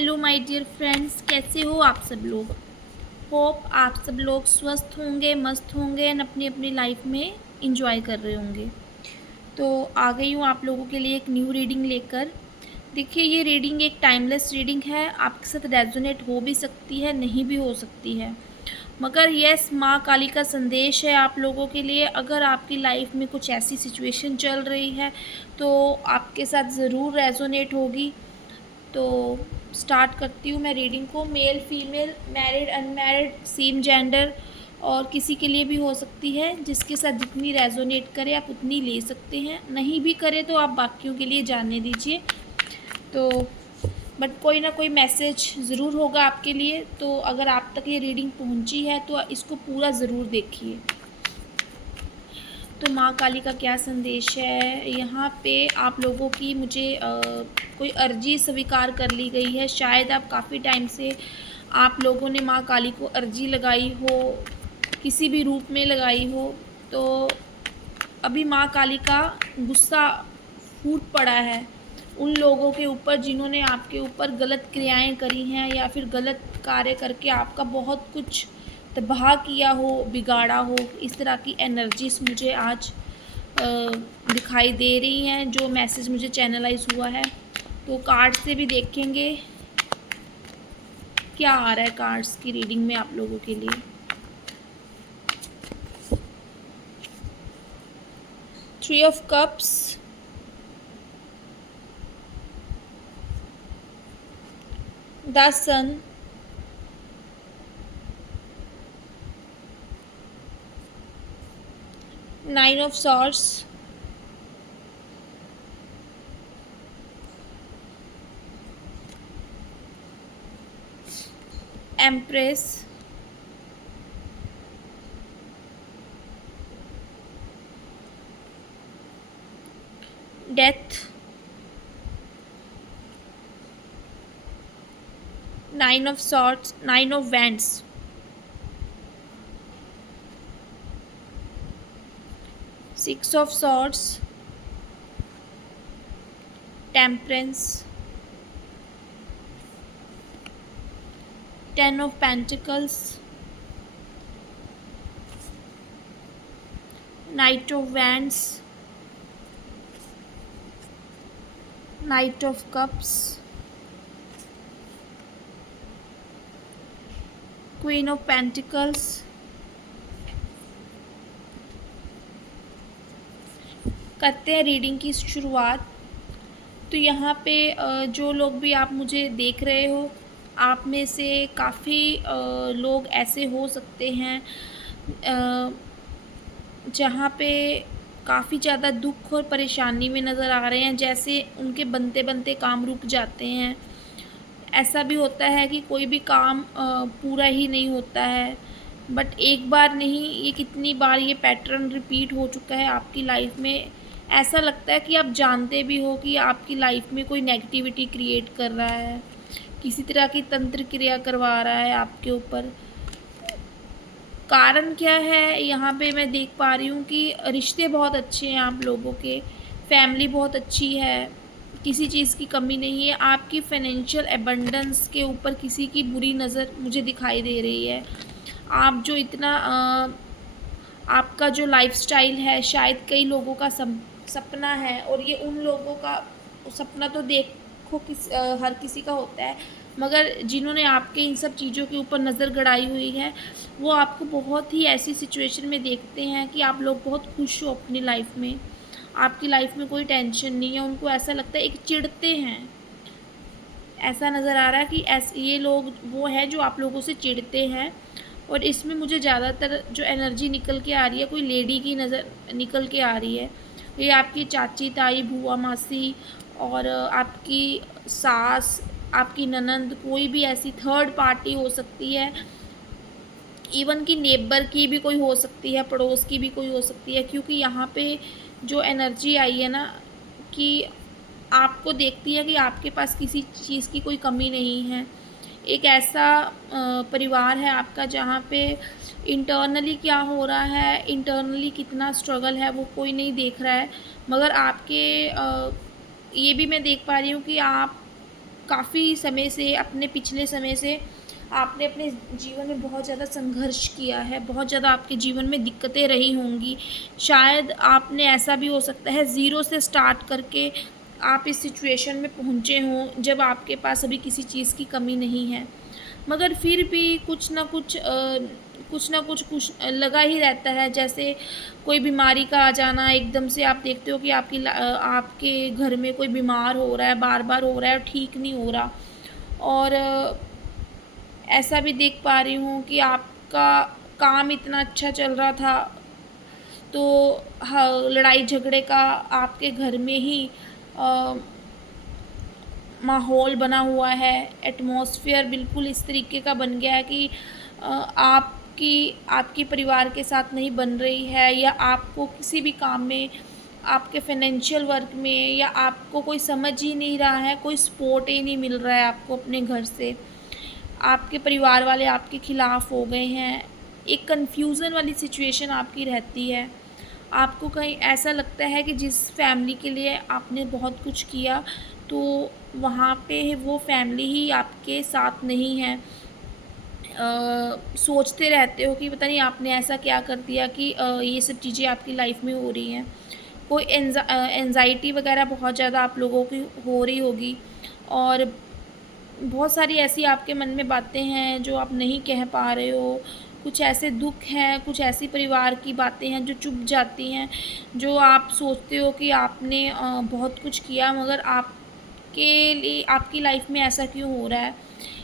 Hello my dear friends, कैसे हो आप सब लोग। होप आप सब लोग स्वस्थ होंगे, मस्त होंगे एंड अपनी अपनी लाइफ में इंजॉय कर रहे होंगे। तो आ गई हूँ आप लोगों के लिए एक न्यू रीडिंग लेकर। देखिए, ये रीडिंग एक टाइमलेस रीडिंग है, आपके साथ रेजोनेट हो भी सकती है, नहीं भी हो सकती है, मगर यस, माँ काली का संदेश है आप लोगों के लिए। अगर आपकी लाइफ में कुछ ऐसी सिचुएशन चल रही है तो आपके साथ ज़रूर रेजोनेट होगी। तो स्टार्ट करती हूँ मैं रीडिंग को। Male, female, married, unmarried, same gender और किसी के लिए भी हो सकती है। जिसके साथ जितनी रेजोनेट करे आप उतनी ले सकते हैं, नहीं भी करे तो आप बाकियों के लिए जानने दीजिए। तो बट कोई ना कोई मैसेज ज़रूर होगा आपके लिए। तो अगर आप तक ये रीडिंग पहुंची है तो इसको पूरा ज़रूर देखिए। तो माँ काली का क्या संदेश है यहाँ पे आप लोगों की। मुझे कोई अर्जी स्वीकार कर ली गई है। शायद आप काफ़ी टाइम से आप लोगों ने माँ काली को अर्जी लगाई हो, किसी भी रूप में लगाई हो। तो अभी माँ काली का गुस्सा फूट पड़ा है उन लोगों के ऊपर जिन्होंने आपके ऊपर गलत क्रियाएं करी हैं या फिर गलत कार्य करके आपका बहुत कुछ तबाह किया हो, बिगाड़ा हो। इस तरह की एनर्जीज मुझे आज दिखाई दे रही हैं, जो मैसेज मुझे चैनलाइज हुआ है। तो कार्ड से भी देखेंगे क्या आ रहा है कार्ड्स की रीडिंग में आप लोगों के लिए। 3 of cups, the sun, nine of swords, empress, death, nine of swords, nine of wands, six of swords, temperance, 10 of Pentacles, Knight of Wands, Knight of Cups, Queen of Pentacles, करते हैं reading की शुरुआत। तो यहाँ पे जो लोग भी आप मुझे देख रहे हो, आप में से काफ़ी लोग ऐसे हो सकते हैं जहाँ पे काफ़ी ज़्यादा दुख और परेशानी में नज़र आ रहे हैं, जैसे उनके बनते बनते काम रुक जाते हैं। ऐसा भी होता है कि कोई भी काम पूरा ही नहीं होता है। बट एक बार नहीं, ये कितनी बार ये पैटर्न रिपीट हो चुका है आपकी लाइफ में। ऐसा लगता है कि आप जानते भी हो कि आपकी लाइफ में कोई नेगेटिविटी क्रिएट कर रहा है, किसी तरह की तंत्र क्रिया करवा रहा है आपके ऊपर। कारण क्या है यहाँ पे मैं देख पा रही हूँ कि रिश्ते बहुत अच्छे हैं आप लोगों के, फैमिली बहुत अच्छी है, किसी चीज़ की कमी नहीं है। आपकी फाइनेंशियल एबंडेंस के ऊपर किसी की बुरी नज़र मुझे दिखाई दे रही है। आप जो इतना आपका जो लाइफस्टाइल है, शायद कई लोगों का सपना है, और ये उन लोगों का सपना तो देखो हर किसी का होता है, मगर जिन्होंने आपके इन सब चीज़ों के ऊपर नज़र गड़ाई हुई है वो आपको बहुत ही ऐसी सिचुएशन में देखते हैं कि आप लोग बहुत खुश हो अपनी लाइफ में, आपकी लाइफ में कोई टेंशन नहीं है। उनको ऐसा लगता है, एक चिढ़ते हैं, ऐसा नज़र आ रहा है कि ये लोग वो हैं जो आप लोगों से चिढ़ते हैं। और इसमें मुझे ज़्यादातर जो एनर्जी निकल के आ रही है, कोई लेडी की नज़र निकल के आ रही है। ये आपकी चाची, ताई, बुआ, मासी और आपकी सास, आपकी ननंद, कोई भी ऐसी थर्ड पार्टी हो सकती है। इवन कि नेबर की भी कोई हो सकती है, पड़ोस की भी कोई हो सकती है, क्योंकि यहाँ पे जो एनर्जी आई है ना कि आपको देखती है कि आपके पास किसी चीज़ की कोई कमी नहीं है। एक ऐसा परिवार है आपका जहाँ पे इंटरनली क्या हो रहा है, इंटरनली कितना स्ट्रगल है, वो कोई नहीं देख रहा है। मगर आपके ये भी मैं देख पा रही हूँ कि आप काफ़ी समय से, अपने पिछले समय से आपने अपने जीवन में बहुत ज़्यादा संघर्ष किया है, बहुत ज़्यादा आपके जीवन में दिक्कतें रही होंगी। शायद आपने ऐसा भी हो सकता है ज़ीरो से स्टार्ट करके आप इस सिचुएशन में पहुँचे हों, जब आपके पास अभी किसी चीज़ की कमी नहीं है। मगर फिर भी कुछ लगा ही रहता है, जैसे कोई बीमारी का आ जाना, एकदम से आप देखते हो कि आपके घर में कोई बीमार हो रहा है, बार-बार हो रहा है और ठीक नहीं हो रहा। और ऐसा भी देख पा रही हूँ कि आपका काम इतना अच्छा चल रहा था, तो ह लड़ाई झगड़े का आपके घर में ही अ, माहौल बना हुआ है, एटमॉस्फेयर बिल्कुल इस तरीके का बन गया है कि आपकी आपके परिवार के साथ नहीं बन रही है, या आपको किसी भी काम में, आपके फाइनेंशियल वर्क में, या आपको कोई समझ ही नहीं रहा है, कोई सपोर्ट ही नहीं मिल रहा है आपको अपने घर से। आपके परिवार वाले आपके खिलाफ़ हो गए हैं, एक कन्फ्यूज़न वाली सिचुएशन आपकी रहती है। आपको कहीं ऐसा लगता है कि जिस फैमिली के लिए आपने बहुत कुछ किया, तो वहाँ पे वो फैमिली ही आपके साथ नहीं है। सोचते रहते हो कि पता नहीं आपने ऐसा क्या कर दिया कि ये सब चीज़ें आपकी लाइफ में हो रही हैं। कोई एंज़ाइटी वग़ैरह बहुत ज़्यादा आप लोगों की हो रही होगी, और बहुत सारी ऐसी आपके मन में बातें हैं जो आप नहीं कह पा रहे हो। कुछ ऐसे दुःख हैं, कुछ ऐसी परिवार की बातें हैं जो चुभ जाती हैं, जो आप सोचते हो कि आपने बहुत कुछ किया, मगर आपके लिए आपकी लाइफ़ में ऐसा क्यों हो रहा है?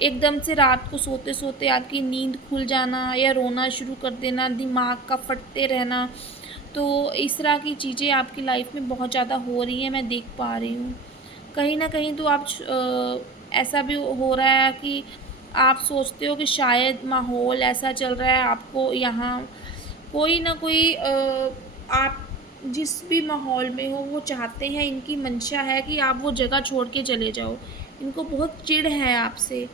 एकदम से रात को सोते-सोते आपकी नींद खुल जाना, या रोना शुरू कर देना, दिमाग का फटते रहना। तो इस तरह की चीज़ें आपकी लाइफ़ में बहुत ज़्यादा हो रही हैं, मैं देख पा रही हूँ। कहीं न कहीं तो ऐसा भी हो रहा है कि आप सोचते हो कि शायद माहौल ऐसा चल रहा है, आपको यहाँ कोई न कोई आप जिस भी माहौल में हो, वो चाहते हैं, इनकी मंशा है कि आप वो जगह छोड़ के चले जाओ। इनको बहुत चिढ़ है आपसे।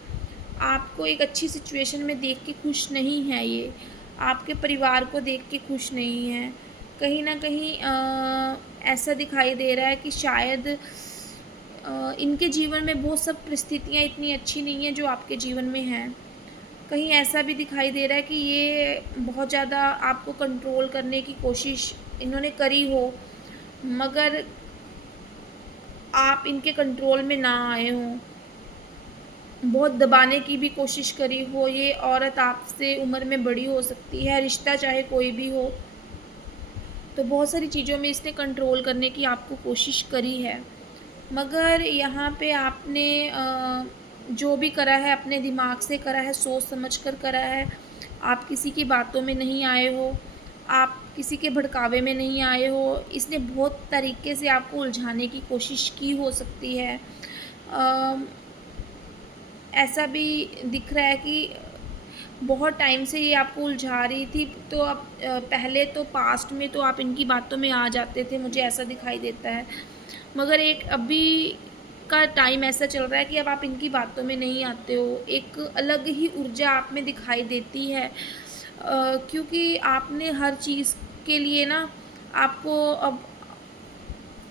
आपको एक अच्छी सिचुएशन में देख के खुश नहीं है ये। आपके परिवार को देख के खुश नहीं है। कहीं न कहीं ऐसा दिखाई दे रहा है कि शायद इनके जीवन में वो सब परिस्थितियाँ इतनी अच्छी नहीं हैं जो आपके जीवन में हैं। कहीं ऐसा भी दिखाई दे रहा है कि ये बहुत ज़्यादा आपको कंट्रोल करने की कोशिश इन्होंने करी हो, मगर आप इनके कंट्रोल में ना आए हों। बहुत दबाने की भी कोशिश करी हो, ये औरत आपसे उम्र में बड़ी हो सकती है, रिश्ता चाहे कोई भी हो। तो बहुत सारी चीज़ों में इसने कंट्रोल करने की आपको कोशिश करी है। मगर यहाँ पे आपने जो भी करा है अपने दिमाग से करा है, सोच समझ कर करा है। आप किसी की बातों में नहीं आए हो, आप किसी के भड़कावे में नहीं आए हो। इसने बहुत तरीके से आपको उलझाने की कोशिश की हो सकती है। अ, ऐसा भी दिख रहा है कि बहुत टाइम से ये आपको उलझा रही थी, तो अब पहले तो पास्ट में तो आप इनकी बातों में आ जाते थे, मुझे ऐसा दिखाई देता है। मगर एक अभी का टाइम ऐसा चल रहा है कि अब आप इनकी बातों में नहीं आते हो। एक अलग ही ऊर्जा आप में दिखाई देती है, क्योंकि आपने हर चीज़ के लिए ना, आपको अब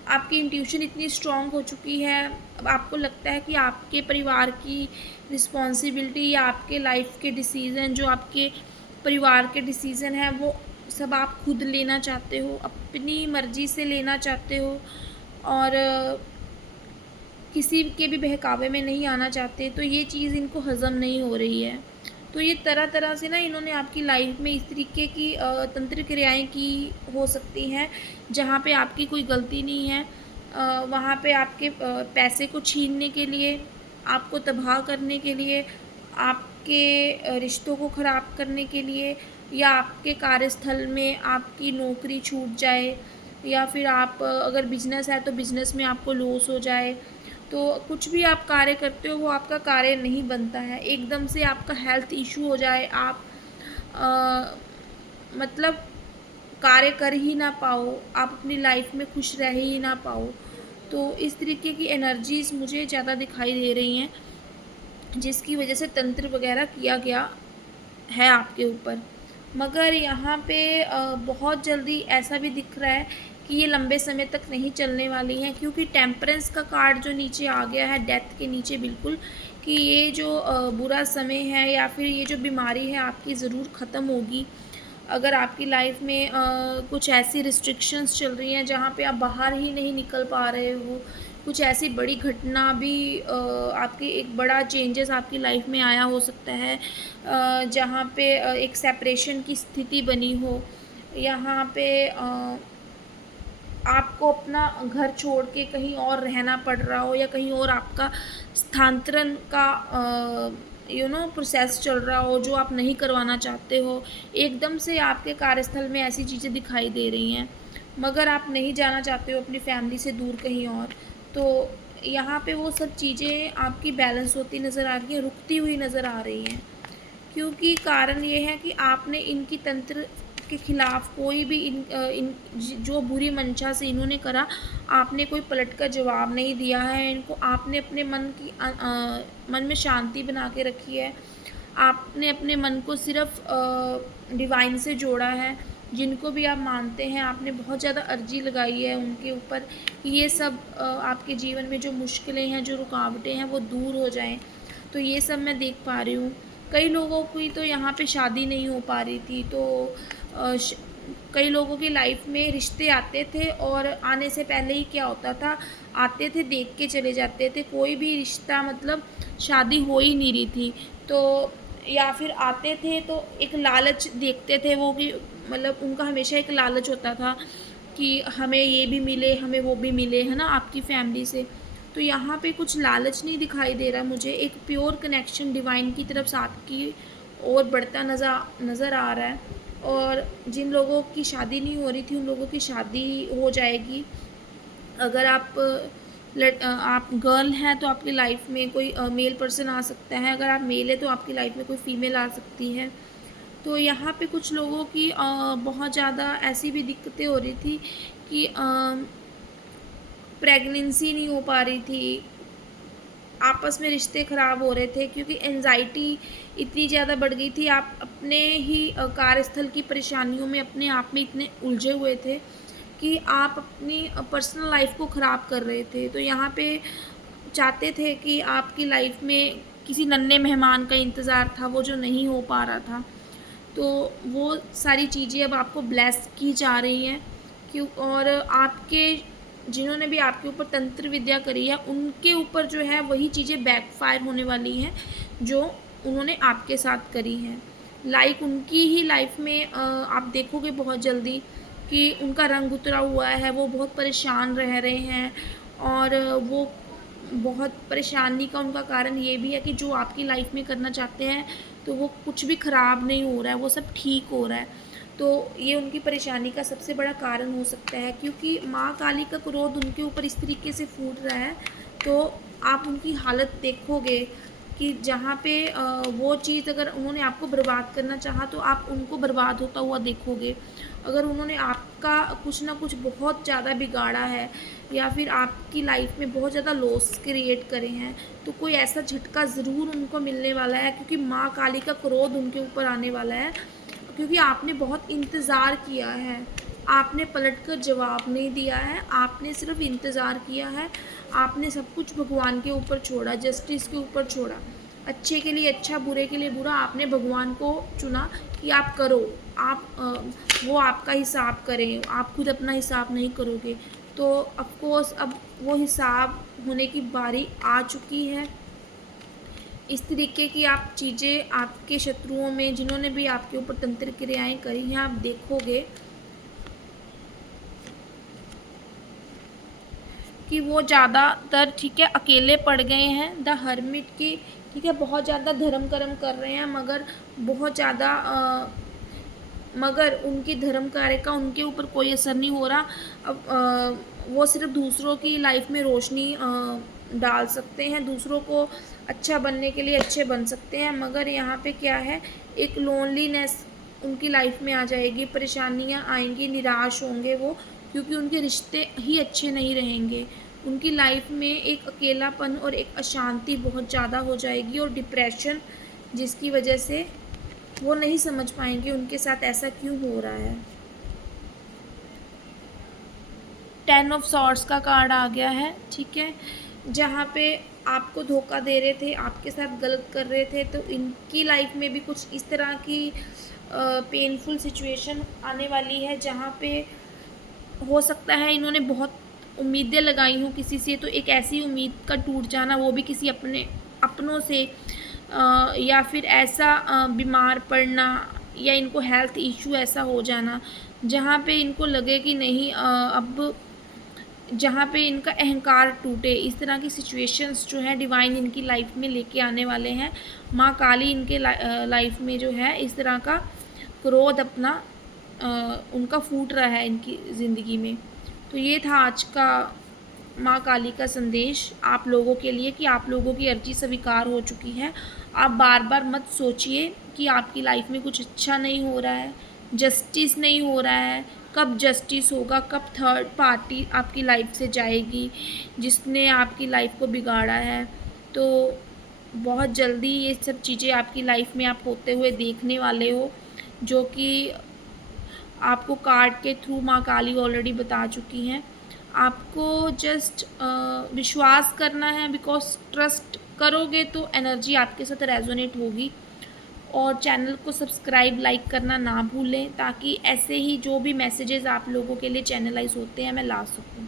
आपकी इंट्यूशन इतनी स्ट्रॉन्ग हो चुकी है, अब आपको लगता है कि आपके परिवार की रिस्पॉन्सिबिलिटी, या आपके लाइफ़ के डिसीज़न, जो आपके परिवार के डिसीज़न हैं, वो सब आप खुद लेना चाहते हो, अपनी मर्ज़ी से लेना चाहते हो, और किसी के भी बहकावे में नहीं आना चाहते। तो ये चीज़ इनको हज़म नहीं हो रही है। तो ये तरह-तरह से ना इन्होंने आपकी लाइफ़ में इस तरीके की तंत्र क्रियाएँ की हो सकती हैं, जहाँ पे आपकी कोई गलती नहीं है। वहाँ पे आपके पैसे को छीनने के लिए, आपको तबाह करने के लिए, आपके रिश्तों को ख़राब करने के लिए, या आपके कार्यस्थल में आपकी नौकरी छूट जाए, या फिर आप अगर बिज़नेस है तो बिज़नेस में आपको लॉस हो जाए। तो कुछ भी आप कार्य करते हो, वो आपका कार्य नहीं बनता है। एकदम से आपका हेल्थ इश्यू हो जाए, आप मतलब कार्य कर ही ना पाओ, आप अपनी लाइफ़ में खुश रह ही ना पाओ। तो इस तरीके की एनर्जीज़ मुझे ज़्यादा दिखाई दे रही हैं, जिसकी वज़ह से तंत्र वग़ैरह किया गया है आपके ऊपर। मगर यहाँ पे बहुत जल्दी ऐसा भी दिख रहा है कि ये लंबे समय तक नहीं चलने वाली हैं, क्योंकि टेम्परेंस का कार्ड जो नीचे आ गया है डेथ के नीचे बिल्कुल, कि ये जो बुरा समय है या फिर ये जो बीमारी है आपकी ज़रूर ख़त्म होगी। अगर आपकी लाइफ में कुछ ऐसी रिस्ट्रिक्शंस चल रही हैं जहाँ पे आप बाहर ही नहीं निकल पा रहे हो, कुछ ऐसी बड़ी घटना भी आपकी एक बड़ा चेंजेस आपकी लाइफ में आया हो सकता है, जहाँ पे एक सेपरेशन की स्थिति बनी हो, यहाँ पे आपको अपना घर छोड़ के कहीं और रहना पड़ रहा हो, या कहीं और आपका स्थानांतरण का प्रोसेस चल रहा हो जो आप नहीं करवाना चाहते हो। एकदम से आपके कार्यस्थल में ऐसी चीज़ें दिखाई दे रही हैं, मगर आप नहीं जाना चाहते हो अपनी फैमिली से दूर कहीं और। तो यहाँ पे वो सब चीज़ें आपकी बैलेंस होती नज़र आ रही हैं, रुकती हुई नज़र आ रही हैं। क्योंकि कारण ये है कि आपने इनकी तंत्र के खिलाफ कोई भी जो बुरी मंशा से इन्होंने करा, आपने कोई पलट कर जवाब नहीं दिया है इनको। आपने अपने मन में शांति बना के रखी है। आपने अपने मन को सिर्फ डिवाइन से जोड़ा है। जिनको भी आप मानते हैं, आपने बहुत ज़्यादा अर्जी लगाई है उनके ऊपर कि ये सब आपके जीवन में जो मुश्किलें हैं, जो रुकावटें हैं, वो दूर हो जाएं। तो ये सब मैं देख पा रही हूँ। कई लोगों की तो यहाँ पे शादी नहीं हो पा रही थी, तो कई लोगों की लाइफ में रिश्ते आते थे और आने से पहले ही क्या होता था, आते थे देख के चले जाते थे, कोई भी रिश्ता मतलब शादी हो ही नहीं रही थी। तो या फिर आते थे तो एक लालच देखते थे वो, कि मतलब उनका हमेशा एक लालच होता था कि हमें ये भी मिले, हमें वो भी मिले, है ना, आपकी फैमिली से। तो यहाँ पे कुछ लालच नहीं दिखाई दे रहा मुझे, एक प्योर कनेक्शन डिवाइन की तरफ से आपकी ओर बढ़ता नज़र आ रहा है। और जिन लोगों की शादी नहीं हो रही थी उन लोगों की शादी हो जाएगी। अगर आप गर्ल हैं तो आपकी लाइफ में कोई मेल पर्सन आ सकता है, अगर आप मेल है तो आपकी लाइफ में कोई फीमेल आ सकती है। तो यहाँ पे कुछ लोगों की बहुत ज़्यादा ऐसी भी दिक्कतें हो रही थी कि प्रेगनेंसी नहीं हो पा रही थी, आपस में रिश्ते ख़राब हो रहे थे, क्योंकि एंजाइटी इतनी ज़्यादा बढ़ गई थी। आप अपने ही कार्यस्थल की परेशानियों में अपने आप में इतने उलझे हुए थे कि आप अपनी पर्सनल लाइफ को ख़राब कर रहे थे। तो यहाँ पे चाहते थे कि आपकी लाइफ में किसी नन्हे मेहमान का इंतज़ार था, वो जो नहीं हो पा रहा था। तो वो सारी चीज़ें अब आपको ब्लेस की जा रही हैं। क्यों? और आपके जिन्होंने भी आपके ऊपर तंत्र विद्या करी है उनके ऊपर जो है वही चीज़ें बैकफायर होने वाली हैं जो उन्होंने आपके साथ करी हैं। लाइक उनकी ही लाइफ में आप देखोगे बहुत जल्दी कि उनका रंग उतरा हुआ है, वो बहुत परेशान रह रहे हैं। और वो बहुत परेशानी का उनका कारण ये भी है कि जो आपकी लाइफ में करना चाहते हैं तो वो कुछ भी ख़राब नहीं हो रहा है, वो सब ठीक हो रहा है। तो ये उनकी परेशानी का सबसे बड़ा कारण हो सकता है, क्योंकि माँ काली का क्रोध उनके ऊपर इस तरीके से फूट रहा है। तो आप उनकी हालत देखोगे कि जहाँ पे वो चीज़ अगर उन्होंने आपको बर्बाद करना चाहा तो आप उनको बर्बाद होता हुआ देखोगे। अगर उन्होंने आपका कुछ ना कुछ बहुत ज़्यादा बिगाड़ा है या फिर आपकी लाइफ में बहुत ज़्यादा लॉस क्रिएट करे हैं, तो कोई ऐसा झटका ज़रूर उनको मिलने वाला है, क्योंकि माँ काली का क्रोध उनके ऊपर आने वाला है। क्योंकि आपने बहुत इंतज़ार किया है, आपने पलटकर जवाब नहीं दिया है, आपने सिर्फ इंतज़ार किया है, आपने सब कुछ भगवान के ऊपर छोड़ा, जस्टिस के ऊपर छोड़ा। अच्छे के लिए अच्छा, बुरे के लिए बुरा, आपने भगवान को चुना कि आप करो, वो आपका हिसाब करें, आप खुद अपना हिसाब नहीं करोगे। तो ऑफ़ कोर्स अब वो हिसाब होने की बारी आ चुकी है। इस तरीके की आप चीज़ें आपके शत्रुओं में जिन्होंने भी आपके ऊपर तंत्र क्रियाएँ करी हैं, आप देखोगे कि वो ज़्यादातर, ठीक है, अकेले पड़ गए हैं। द हर्मिट की, ठीक है, बहुत ज़्यादा धर्म कर्म कर रहे हैं, मगर बहुत ज़्यादा मगर उनकी धर्म कार्य का उनके ऊपर कोई असर नहीं हो रहा। अब वो सिर्फ दूसरों की लाइफ में रोशनी डाल सकते हैं, दूसरों को अच्छा बनने के लिए अच्छे बन सकते हैं, मगर यहाँ पे क्या है, एक लोनलीनेस उनकी लाइफ में आ जाएगी, परेशानियाँ आएंगी, निराश होंगे वो, क्योंकि उनके रिश्ते ही अच्छे नहीं रहेंगे। उनकी लाइफ में एक अकेलापन और एक अशांति बहुत ज़्यादा हो जाएगी और डिप्रेशन, जिसकी वजह से वो नहीं समझ पाएंगे उनके साथ ऐसा क्यों हो रहा है। 10 ऑफ सॉर्ड्स का कार्ड आ गया है, ठीक है। जहाँ पे आपको धोखा दे रहे थे, आपके साथ गलत कर रहे थे, तो इनकी लाइफ में भी कुछ इस तरह की पेनफुल सिचुएशन आने वाली है, जहाँ पे हो सकता है इन्होंने बहुत उम्मीदें लगाई हों किसी से, तो एक ऐसी उम्मीद का टूट जाना, वो भी किसी अपनों से, या फिर ऐसा बीमार पड़ना, या इनको हेल्थ इशू ऐसा हो जाना जहाँ पे इनको लगे कि नहीं, अब जहाँ पे इनका अहंकार टूटे। इस तरह की सिचुएशंस जो है डिवाइन इनकी लाइफ में लेके आने वाले हैं। माँ काली इनके लाइफ में जो है इस तरह का क्रोध अपना उनका फूट रहा है इनकी ज़िंदगी में। तो ये था आज का माँ काली का संदेश आप लोगों के लिए, कि आप लोगों की अर्जी स्वीकार हो चुकी है। आप बार बार मत सोचिए कि आपकी लाइफ में कुछ अच्छा नहीं हो रहा है, जस्टिस नहीं हो रहा है। कब जस्टिस होगा, कब थर्ड पार्टी आपकी लाइफ से जाएगी जिसने आपकी लाइफ को बिगाड़ा है। तो बहुत जल्दी ये सब चीज़ें आपकी लाइफ में आप होते हुए देखने वाले हो, जो कि आपको कार्ड के थ्रू माँ काली ऑलरेडी बता चुकी हैं। आपको जस्ट विश्वास करना है, बिकॉज ट्रस्ट करोगे तो एनर्जी आपके साथ रेजोनेट होगी। और चैनल को सब्सक्राइब लाइक करना ना भूलें, ताकि ऐसे ही जो भी मैसेजेस आप लोगों के लिए चैनलाइज होते हैं मैं ला सकूं।